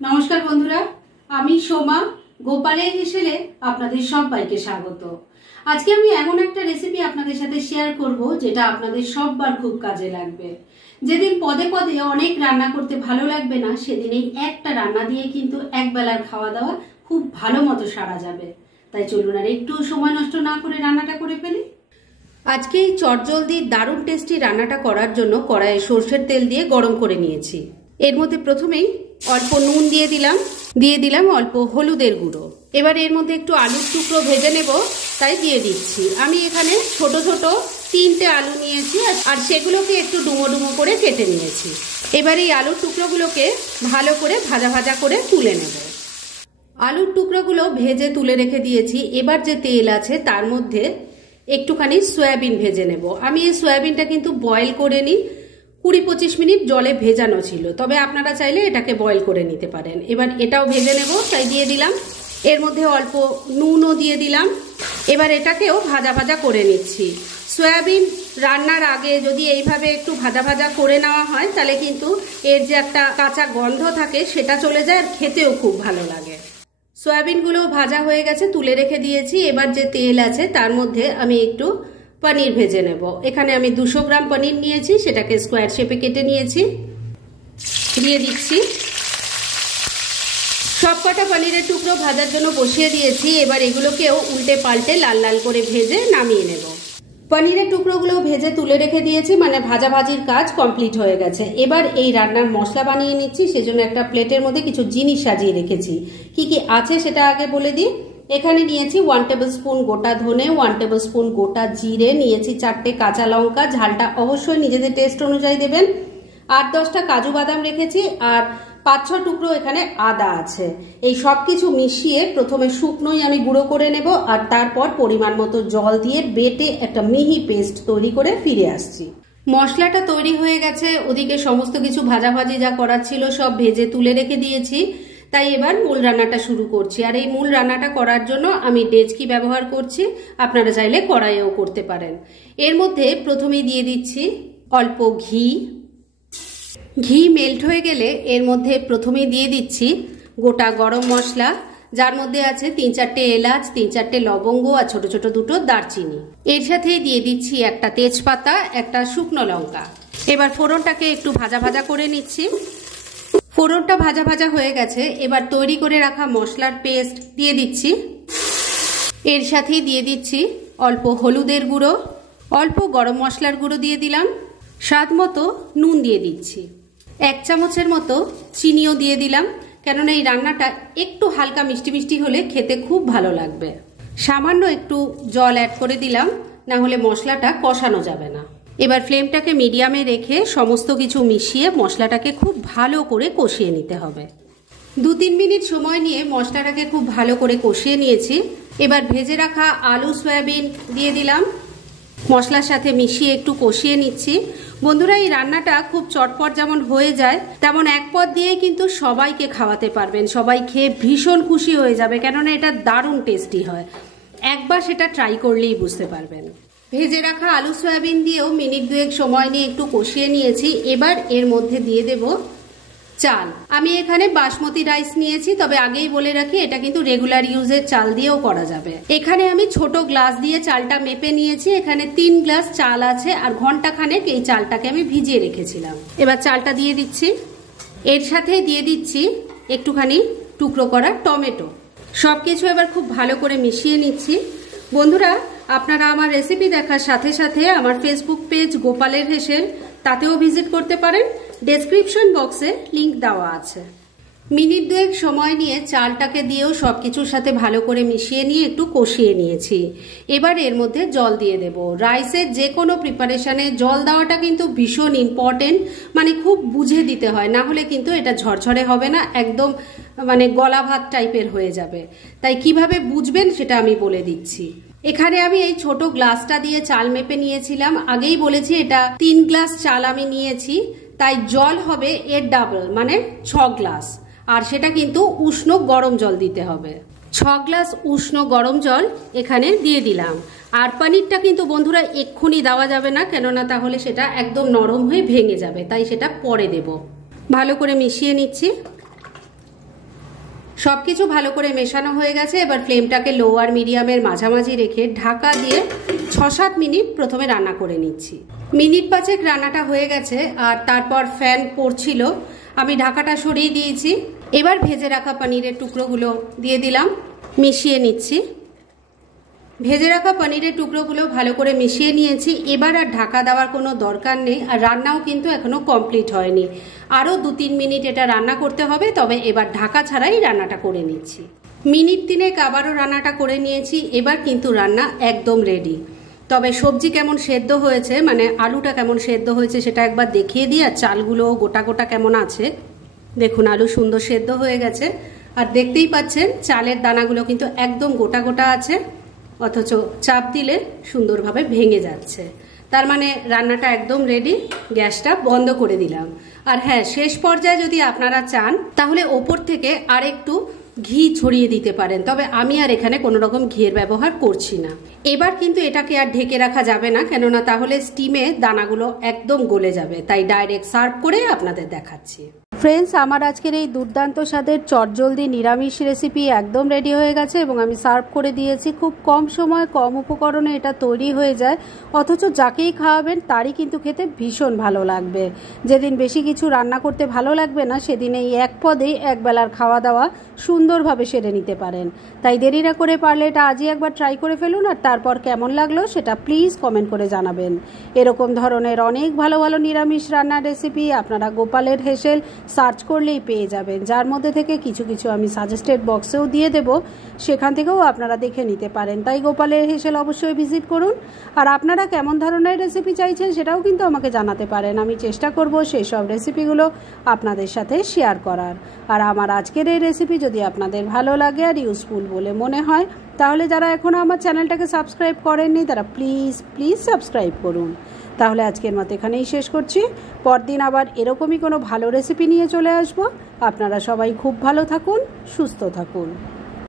নমস্কার বন্ধুরা, আমি সোমা গোপালের হেসেলে আপনাদের সবাইকে স্বাগত। আজকে আমি এমন একটা রেসিপি আপনাদের সাথে শেয়ার করব যেটা আপনাদের সববার খুব কাজে লাগবে। যেদিন পদে পদে অনেক রান্না করতে ভালো লাগবে না, সেদিন এই একটা রান্না দিয়ে কিন্তু একবেলার খাওয়া দাওয়া খুব ভালো মতো সারা যাবে। তাই চলুন আর একটু সময় নষ্ট না করে রান্নাটা করে ফেলি। আজকে এই চটজলদি দারুণ টেস্টি রান্নাটা করার জন্য কড়াইয়ে সরষের তেল দিয়ে গরম করে নিয়েছি। এর মধ্যে প্রথমেই অল্প নুন দিয়ে দিলাম অল্প হলুদের গুঁড়ো। এবার এর মধ্যে একটু আলুর টুকরো ভেজে নেব, তাই দিয়ে দিচ্ছি। আমি এখানে ছোট ছোট 3টে আলু নিয়েছি আর সেগুলোকে একটু ডুমো ডুমো করে কেটে নিয়েছি। এবার এই আলুর টুকরোগুলোকে ভালো করে ভাজা ভাজা করে তুলে নেব। আলুর টুকরোগুলো ভেজে তুলে রেখে দিয়েছি। এবার যে তেল আছে তার মধ্যে একটুখানি সয়াবিন ভেজে নেব। আমি এই সয়াবিনটা কিন্তু বয়েল করে নিই, 20-25 মিনিট জলে ভেজানো ছিল, তবে আপনারা চাইলে এটাকে বয়েল করে নিতে পারেন। এবার এটাও ভেজে নেব, তাই দিয়ে দিলাম। এর মধ্যে অল্প নুনও দিয়ে দিলাম। এবার এটাকেও ভাজা ভাজা করে নিচ্ছি। সয়াবিন রান্নার আগে যদি এইভাবে একটু ভাজা ভাজা করে নেওয়া হয় তাহলে কিন্তু এর যে একটা কাঁচা গন্ধ থাকে সেটা চলে যায় আর খেতেও খুব ভালো লাগে। সয়াবিনগুলো ভাজা হয়ে গেছে, তুলে রেখে দিয়েছি। এবার যে তেল আছে তার মধ্যে আমি একটু পনির ভেজে নেব। এখানে আমি 200 গ্রাম পনির নিয়েছি, সেটাকে স্কোয়ার শেপে কেটে নিয়েছি, দিয়ে দিচ্ছি। সবকটা পনিরের টুকরো ভাজার জন্য বসিয়ে দিয়েছি। এবার এগুলোকেও উল্টে পাল্টে লাল লাল করে ভেজে নামিয়ে নেব। পনিরের টুকরোগুলো ভেজে তুলে রেখে দিয়েছি, মানে ভাজাভাজির কাজ কমপ্লিট হয়ে গেছে। এবার এই রান্নার মশলা বানিয়ে নিচ্ছি। সেজন্য একটা প্লেটের মধ্যে কিছু জিনিস সাজিয়ে রেখেছি। কি কি আছে সেটা আগে বলে দিই। এখানে নিয়েছি 1 টেবিল স্পুন গোটা ধনে, 1 টেবিল স্পুন গোটা জিরে, নিয়েছি 4টে কাঁচা লঙ্কা, ঝালটা অবশ্যই নিজেদের টেস্ট অনুযায়ী দেবেন। 8-10টা কাজু বাদাম রেখেছি আর 5-6 টুকরো এখানে আদা আছে। এই সব কিছু মিশিয়ে প্রথমে শুকনোই আমি গুঁড়ো করে নেব আর তারপর পরিমাণ মতো জল দিয়ে বেটে একটা মিহি পেস্ট তৈরি করে ফিরে আসছি। মশলাটা তৈরি হয়ে গেছে, ওদিকে সমস্ত কিছু ভাজাভাজি যা করার ছিল সব ভেজে তুলে রেখে দিয়েছি। তাই এবার মূল রান্নাটা শুরু করছি। আর এই মূল রান্নাটা করার জন্য আমি ডেচকি ব্যবহার করছি, আপনারা চাইলে কড়াইয়েও করতে পারেন। এর মধ্যে প্রথমেই দিয়ে দিচ্ছি অল্প ঘি। ঘি মেল্ট হয়ে গেলে এর মধ্যে প্রথমেই দিয়ে দিচ্ছি গোটা গরম মশলা, যার মধ্যে আছে 3-4টে এলাচ, 3-4টে লবঙ্গ আর ছোট ছোট 2টো দারচিনি। এর সাথে দিয়ে দিচ্ছি একটা তেজপাতা, একটা শুকনো লঙ্কা। এবার ফোড়নটাকে একটু ভাজা ভাজা করে নিচ্ছি। ফোড়নটা ভাজা ভাজা হয়ে গেছে। এবার তৈরি করে রাখা মশলার পেস্ট দিয়ে দিচ্ছি। এর সাথেই দিয়ে দিচ্ছি অল্প হলুদের গুঁড়ো, অল্প গরম মশলার গুঁড়ো দিয়ে দিলাম, স্বাদ মতো নুন দিয়ে দিচ্ছি, 1 চামচের মতো চিনিও দিয়ে দিলাম, কেননা এই রান্নাটা একটু হালকা মিষ্টি মিষ্টি হলে খেতে খুব ভালো লাগবে। সামান্য একটু জল অ্যাড করে দিলাম, না হলে মশলাটা কষানো যাবে না। এবার ফ্লেমটাকে মিডিয়ামে রেখে সমস্ত কিছু মিশিয়ে মশলাটাকে খুব ভালো করে কষিয়ে নিতে হবে। 2-3 মিনিট সময় নিয়ে মশলাটাকে খুব ভালো করে কষিয়ে নিয়েছি। এবার ভেজে রাখা আলু সয়াবিন দিয়ে দিলাম, মশলার সাথে মিশিয়ে একটু কষিয়ে নিচ্ছি। বন্ধুরা, এই রান্নাটা খুব চটপট যেমন হয়ে যায়, তেমন এক পদ দিয়ে কিন্তু সবাইকে খাওয়াতে পারবেন। সবাই খেয়ে ভীষণ খুশি হয়ে যাবে, কেননা এটা দারুণ টেস্টি হয়। একবার সেটা ট্রাই করলেই বুঝতে পারবেন। ভেজে রাখা আলু সয়াবিন দিয়েও মিনিট 2 সময় নিয়ে একটু কষিয়ে নিয়েছি। এবার এর মধ্যে দিয়ে দেব চাল। আমি এখানে বাসমতি রাইস নিয়েছি, তবে আগেই বলে রাখি এটা কিন্তু রেগুলার ইউজের চাল দিয়েও করা যাবে। এখানে আমি ছোট গ্লাস দিয়ে চালটা মেপে নিয়েছি। এখানে 3 গ্লাস চাল আছে আর ঘন্টাখানেক এই চালটাকে আমি ভিজিয়ে রেখেছিলাম। এবার চালটা দিয়ে দিচ্ছি। এর সাথে দিয়ে দিচ্ছি একটুখানি টুকরো করা টমেটো। সবকিছু এবার খুব ভালো করে মিশিয়ে নিচ্ছি। বন্ধুরা, আপনারা আমার রেসিপি দেখার সাথে সাথে আমার ফেসবুক পেজ গোপালের হেসেল, তাতেও ভিজিট করতে পারেন। ডেসক্রিপশন বক্সে লিংক দেওয়া আছে। মিনিট 2 সময় নিয়ে চালটাকে দিয়েও সবকিছুর সাথে ভালো করে মিশিয়ে নিয়ে একটু কষিয়ে নিয়েছি। এবার এর মধ্যে জল দিয়ে দেব। রাইসের যে কোনো প্রিপারেশনে জল দেওয়াটা কিন্তু ভীষণ ইম্পর্টেন্ট, মানে খুব বুঝে দিতে হয়, না হলে কিন্তু এটা ঝরঝরে হবে না, একদম মানে গলা ভাত টাইপের হয়ে যাবে। তাই কিভাবে বুঝবেন সেটা আমি বলে দিচ্ছি। এখানে আমি এই ছোট গ্লাসটা দিয়ে চাল মেপে নিয়েছিলাম। আগেই বলেছি এটা 3 গ্লাস চাল আমি নিয়েছি, তাই জল হবে এর ডাবল, মানে 6 গ্লাস। আর সেটা কিন্তু উষ্ণ গরম জল দিতে হবে। 6 গ্লাস উষ্ণ গরম জল এখানে দিয়ে দিলাম। আর পনিরটা কিন্তু বন্ধুরা এক্ষুনি দেওয়া যাবে না, কেননা তাহলে সেটা একদম নরম হয়ে ভেঙে যাবে, তাই সেটা পরে দেব। ভালো করে মিশিয়ে নিচ্ছি। সবকিছু ভালো করে মেশানো হয়ে গেছে। এবার ফ্লেমটাকে লো আর মিডিয়ামের মাঝামাঝি রেখে ঢাকা দিয়ে 6-7 মিনিট প্রথমে রান্না করে নিচ্ছি। মিনিট 5 রান্নাটা হয়ে গেছে আর তারপর ফ্যান পড়ছিল, আমি ঢাকাটা সরিয়ে দিয়েছি। এবার ভেজে রাখা পনিরের টুকরোগুলো দিয়ে দিলাম, মিশিয়ে নিচ্ছি। ভেজে রাখা পনিরের টুকরোগুলো ভালো করে মিশিয়ে নিয়েছি। এবার আর ঢাকা দেওয়ার কোনো দরকার নেই, আর রান্নাও কিন্তু এখনো কমপ্লিট হয়নি, আরও 2-3 মিনিট এটা রান্না করতে হবে। তবে এবার ঢাকা ছাড়াই রান্নাটা করে নিচ্ছি। মিনিট 3 আবারও রান্নাটা করে নিয়েছি। এবার কিন্তু রান্না একদম রেডি। তবে সবজি কেমন সেদ্ধ হয়েছে, মানে আলুটা কেমন সেদ্ধ হয়েছে সেটা একবার দেখিয়ে দিই। আর চালগুলো গোটা গোটা কেমন আছে দেখুন, আলু সুন্দর সেদ্ধ হয়ে গেছে। আর দেখতেই পাচ্ছেন চালের দানাগুলো কিন্তু একদম গোটা গোটা আছে, অথচ চাপ দিলে সুন্দরভাবে ভেঙে যাচ্ছে। তার মানে রান্নাটা একদম রেডি। গ্যাসটা বন্ধ করে দিলাম। আর হ্যাঁ, শেষ পর্যায়ে যদি আপনারা চান তাহলে ওপর থেকে আরেকটু ঘি ছড়িয়ে দিতে পারেন, তবে আমি আর এখানে কোনো রকম ঘিয়ের ব্যবহার করছি না। এবার কিন্তু এটাকে আর ঢেকে রাখা যাবে না, কেননা তাহলে স্টিমে দানাগুলো একদম গলে যাবে। তাই ডাইরেক্ট সার্ভ করে আপনাদের দেখাচ্ছি। ফ্রেন্ডস, আমার আজকের এই দুর্দান্ত স্বাদের চটজলদি নিরামিষ রেসিপি একদম রেডি হয়ে গেছে এবং আমি সার্ভ করে দিয়েছি। খুব কম সময় কম উপকরণে এটা তৈরি হয়ে যায়, অথচ যাকেই খাওয়াবেন তারই কিন্তু খেতে ভীষণ ভালো লাগবে। যেদিন বেশি কিছু রান্না করতে ভালো লাগবে না, সেদিন এই এক পদেই একবেলার খাওয়া দাওয়া সুন্দরভাবে সেরে নিতে পারেন। তাই দেরি না করে পারলে এটা আজই একবার ট্রাই করে ফেলুন, আর তারপর কেমন লাগলো সেটা প্লিজ কমেন্ট করে জানাবেন। এরকম ধরনের অনেক ভালো ভালো নিরামিষ রান্নার রেসিপি আপনারা গোপালের হেসেল সার্চ করলেই পেয়ে যাবেন, যার মধ্যে থেকে কিছু কিছু আমি সাজেস্টেড বক্সেও দিয়ে দেব, সেখান থেকেও আপনারা দেখে নিতে পারেন। তাই গোপালের হেসেল অবশ্যই ভিজিট করুন। আর আপনারা কেমন ধরনের রেসিপি চাইছেন সেটাও কিন্তু আমাকে জানাতে পারেন। আমি চেষ্টা করব সেই সব রেসিপিগুলো আপনাদের সাথে শেয়ার করার। আর আমার আজকের এই রেসিপি যদি আপনাদের ভালো লাগে আর ইউজফুল বলে মনে হয়, তাহলে যারা এখনও আমার চ্যানেলটাকে সাবস্ক্রাইব করেননি তারা প্লিজ সাবস্ক্রাইব করুন। তাহলে আজকের মতো এখানেই শেষ করছি। পরদিন আবার এরকমই কোনো ভালো রেসিপি নিয়ে চলে আসব। আপনারা সবাই খুব ভালো থাকুন, সুস্থ থাকুন।